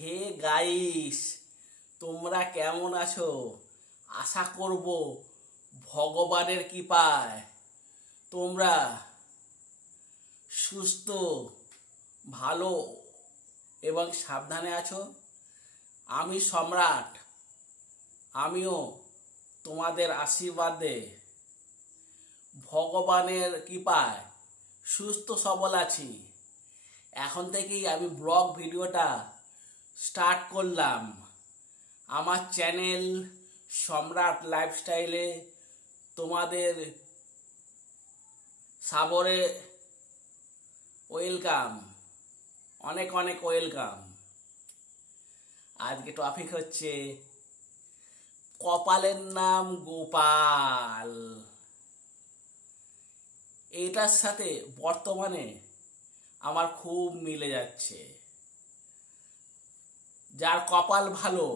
Hey guys, তোমরা কেমন আছো? আশা করব ভগবানের কৃপায় তোমরা সুস্থ, ভালো এবং সাবধানে আছো। আমি সম্রাট, আমিও তোমাদের আশীর্বাদে ভগবানের কৃপায় সুস্থ সবল আছি। এখন থেকেই আমি ব্লগ ভিডিওটা স্টার্ট করলাম। আমার চ্যানেল সম্রাট লাইফস্টাইলে তোমাদের সাবরে ওয়েলকাম, অনেক অনেক ওয়েলকাম। আজকে টপিক হচ্ছে কপালের নাম গোপাল। এটার সাথে বর্তমানে আমার খুব মিলে যাচ্ছে। যার কপাল ভালো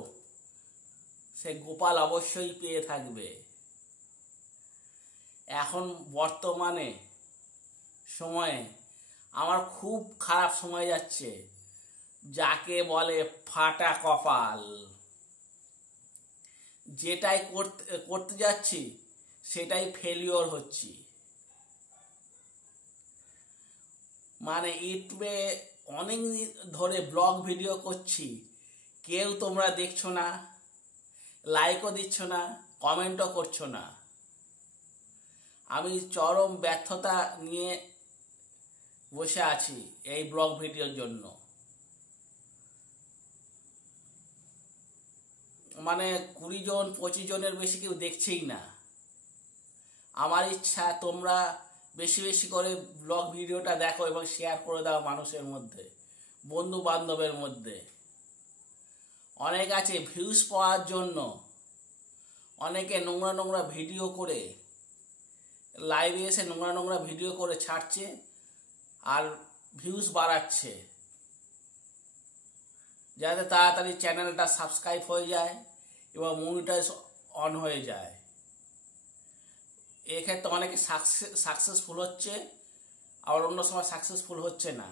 সে গোপাল অবশ্যই পেয়ে থাকবে। এখন বর্তমানে সময়ে আমার খুব খারাপ সময় যাচ্ছে, যাকে বলে ফাটা কপাল। যেটাই করতে যাচ্ছি সেটাই ফেলিওর হচ্ছি। মানে ইউটিউবে অনেক ধরে ব্লগ ভিডিও করছি, কেউ তোমরা দেখছো না, লাইকও দিচ্ছ না, কমেন্টও করছো না। আমি চরম ব্যর্থতা নিয়ে বসে আছি এই ব্লগ ভিডিওর জন্য। মানে 20 জন 25 জনের বেশি কেউ দেখছেই না। আমার ইচ্ছা তোমরা বেশি বেশি করে ব্লগ ভিডিওটা দেখো এবং শেয়ার করে দাও মানুষের মধ্যে, বন্ধু বান্ধবের মধ্যে। অনেক আছে ভিউজ পাওয়ার জন্য, অনেকে নোংরা নোংরা ভিডিও করে লাইভে এসে নোংরা নোংরা ভিডিও করে ছাড়ছে আর ভিউজ বাড়াচ্ছে, যাতে তাড়াতাড়ি চ্যানেলটা সাবস্ক্রাইব হয়ে যায় এবং মনিটাইজ অন হয়ে যায়। এক্ষেত্রে অনেকে সাকসেসফুল হচ্ছে, আবার অন্য সময় সাকসেসফুল হচ্ছে না।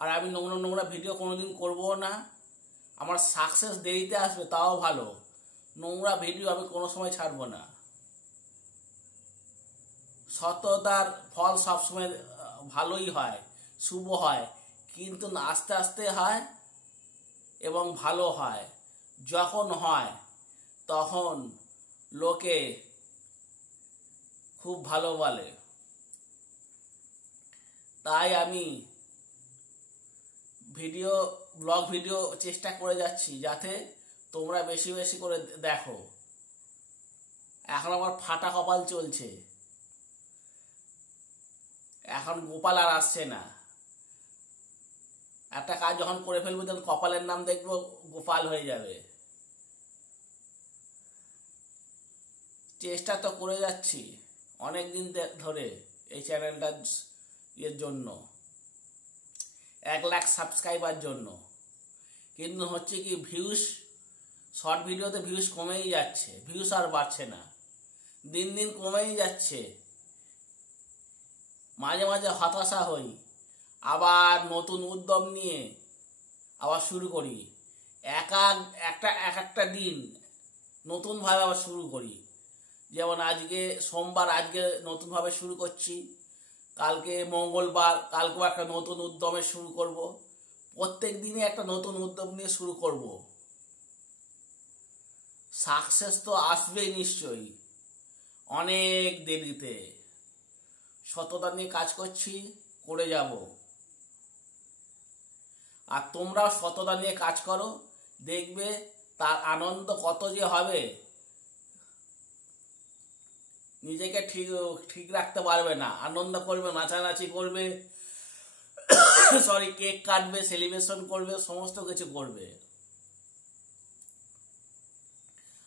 আর আমি নোংরা নোংরা ভিডিও কোনোদিন করবো না। আমার সাকসেস দেরিতে আসবে তাও ভালো, নোংরা ভিডিও আমি কোনো সময় ছাড়বো না। সততার ফল সবসময় ভালোই হয়, শুভ হয়, কিন্তু আস্তে আস্তে হয় এবং ভালো হয়। যখন হয় তখন লোকে খুব ভালো বলে। তাই আমি ব্লগ ভিডিও চেষ্টা করে যাচ্ছি যাতে তোমরা বেশি বেশি করে দেখো। এখন আমার ফাটা কপাল চলছে, এখন গোপাল আর আসছে না। একটা কাজ যখন করে ফেলবো তখন কপালের নাম দেখবো, গোপাল হয়ে যাবে। চেষ্টা তো করে যাচ্ছি অনেক দিন ধরে এই চ্যানেলটার জন্য, 1 লাখ সাবস্ক্রাইবার জন্য। কিন্তু হচ্ছে কি, ভিউজ শর্ট ভিডিওতে ভিউজ কমেই যাচ্ছে, ভিউজ আর বাড়ছে না, দিন দিন কমেই যাচ্ছে। মাঝে মাঝে হতাশা হই, আবার নতুন উদ্যম নিয়ে আবার শুরু করি। একটা দিন নতুনভাবে আবার শুরু করি। যেমন আজকে সোমবার, আজকে নতুনভাবে শুরু করছি। কালকে মঙ্গলবার, কালকেও একটা নতুন উদ্যমে শুরু করব। প্রত্যেক দিনে একটা নতুন উদ্যম নিয়ে শুরু করব। সাকসেস তো আসবেই নিশ্চয়ই, অনেক দেরিতে। সততা নিয়ে কাজ করছি, করে যাব। আর তোমরাও সততা নিয়ে কাজ করো, দেখবে তার আনন্দ কত যে হবে। নিজেকে ঠিক রাখতে পারবে না, আনন্দ করবে, নাচানাচি করবে, কেক কাটবে, সেলিব্রেশন করবে, সমস্ত কিছু করবে।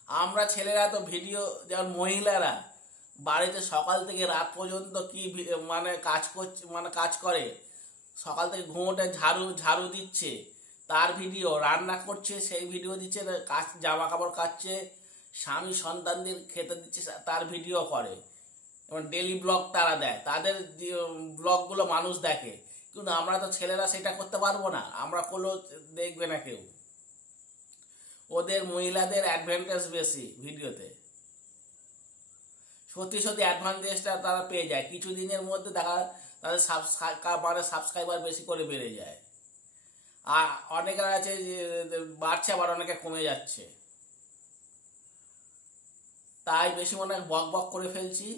আমরা ছেলেরা তো ভিডিও, যেমন মহিলারা বাড়িতে সকাল থেকে রাত পর্যন্ত কি কাজ করে, সকাল থেকে ঘুমোটে ঝাড়ু দিচ্ছে তার ভিডিও, রান্না করছে সেই ভিডিও দিচ্ছে, জামা কাপড় কাচ্ছে, স্বামী সন্তানদের খেতে দিচ্ছে তার ভিডিও করে, এবং ডেলি ব্লগ তারা দেয়, তাদের ব্লগগুলো মানুষ দেখে। কিন্তু আমরা তো ছেলেরা সেটা করতে পারবো না, আমরা করলেও দেখবে না কেউ। ওদের মহিলাদের অ্যাডভান্টেজ বেশি ভিডিওতে, সত্যি সত্যি অ্যাডভান্টেজটা তারা পেয়ে যায় কিছু দিনের মধ্যে, দেখা তাদের সাবস্ক্রাইবার বেশি করে বেড়ে যায়। আর অনেকের আছে যে বাড়ছে, আবার অনেকে কমে যাচ্ছে। তাই বেশি মনে হয় বক বক করে ফেলছি।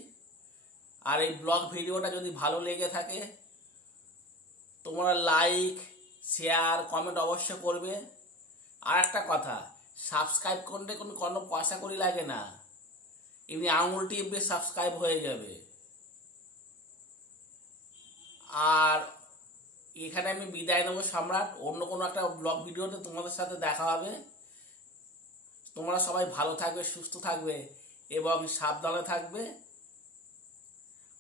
আর এই ব্লগ ভিডিওটা যদি ভালো লেগে থাকে তোমরা লাইক, শেয়ার, কমেন্ট অবশ্য করবে। আর একটা কথা, সাবস্ক্রাইব করতে কোনো পয়সা করি লাগে না, এমনি আঙুল টিপবে সাবস্ক্রাইব হয়ে যাবে। আর এখানে আমি বিদায় নেবো সম্রাট, অন্য কোনো একটা ব্লগ ভিডিওতে তোমাদের সাথে দেখা হবে। তোমরা সবাই ভালো থাকবে, সুস্থ থাকবে এবং সাবধানে থাকবে।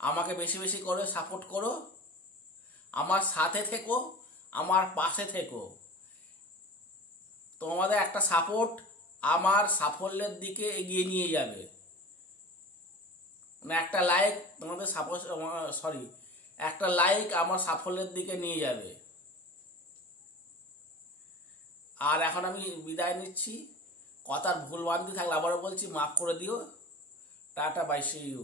আমাকে বেশি বেশি করে সাপোর্ট করো, আমার সাথে থেকো, আমার পাশে থেকো। তোমাদের একটা সাপোর্ট আমার সাফল্যের দিকে এগিয়ে নিয়ে যাবে। মানে একটা লাইক তোমাদের একটা লাইক আমার সাফল্যের দিকে নিয়ে যাবে। আর এখন আমি বিদায় নিচ্ছি, কথার ভুল ভ্রান্তি থাকলে আবারও বলছি মাফ করে দিও। Tata, bye, see you.